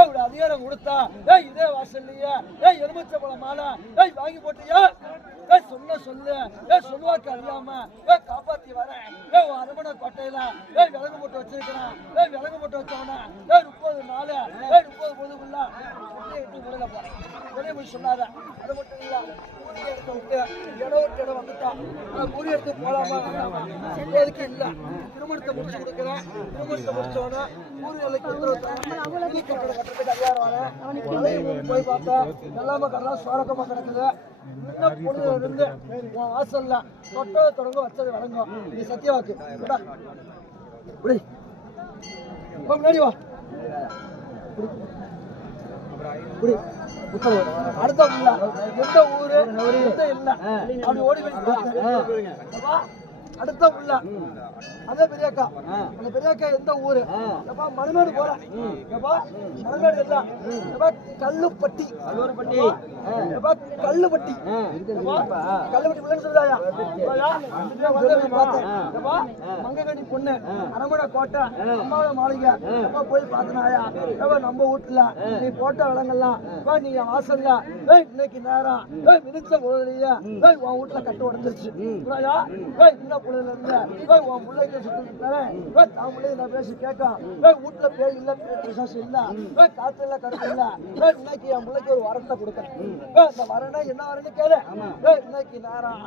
ஒரு அதிகாரம் கொடுத்தா. ஏய் இதே வாசல்லையே ஏய் எலுமிச்சை பழம் மாலை. ஏய் வாங்கி போட்டியா? ஏய் சொன்ன சொல்லு. ஏய் சொல்லுவாக்கு அறியாம. ஏய் காப்பாத்தி வரேன் ஏய் உன் அரமணை கொட்டையில. ஏய் விலங்கு போட்டு வச்சிருக்கிறான். ஏய் விலங்கு போட்டு வச்சவன. ஏய் முப்பது நாள் ஏய் முப்பது பொதுக்குள்ள எட்டு முறையில போய் அது மட்டும் இல்ல ஊரி விட்டு இடம் விட்டு இடம் வந்துட்டான் எடுத்து போலாமா? வேண்டாமா எதுக்கு இல்ல. திருமணத்தை முடிச்சு கொடுக்குறேன். திருமணத்தை முடிச்சவன ஊர் எல்லைக்கு கட்டுறதுக்கு போய் பார்த்தா எல்லாமே கடலாம் சுவாரகமா கிடக்குது. இன்னும் இருந்து வாசல்ல தொட்டது தொடங்க வச்சது வழங்கும். இது சத்தியவாக்கு முன்னாடி வா. அடுத்த ஊரு? எந்த இல்ல அப்படி ஓடி போய் அடுத்த உள்ள அதே பெரியக்கா. அந்த பெரியக்கா எந்த ஊரு? எப்பா மணமேடு போறேன் எப்பா மணமேடு இல்ல எப்பா கல்லுப்பட்டி. எப்பா கல்லுப்பட்டி. கல்லுப்பட்டி பிள்ளைன்னு சொல்லுதாயா? சொல்லுதாயா? இதை வந்து போய் பார்த்தேன் எப்பா மங்ககனி பொண்ணு அரமணை கோட்டை அம்மாவோட மாளிகை எப்பா போய் பார்த்தனாயா எப்பா நம்ம வீட்டுல நீ போட்ட விலங்கெல்லாம் எப்பா நீ என் வாசல்ல இன்னைக்கு நேரம் மிதிச்ச ஏய் உன் வீட்டுல கட்டு உடஞ்சிருச்சு? ஏய் பொழுதுல இருந்து ஏய் உன் பிள்ளைக்கு சுத்தி தரேன் தான் பிள்ளைங்க நான் பேசி கேட்கும் ஏய் வீட்டுல பேய் இல்ல பிசாசு இல்ல. ஏய் காத்து இல்ல கருத்து இல்ல. ஏய் இன்னைக்கு என் பிள்ளைக்கு ஒரு வரத்தை கொடுக்கேன் ஏய் அந்த வரனா என்ன வரன்னு கேளு. இன்னைக்கு நேரம்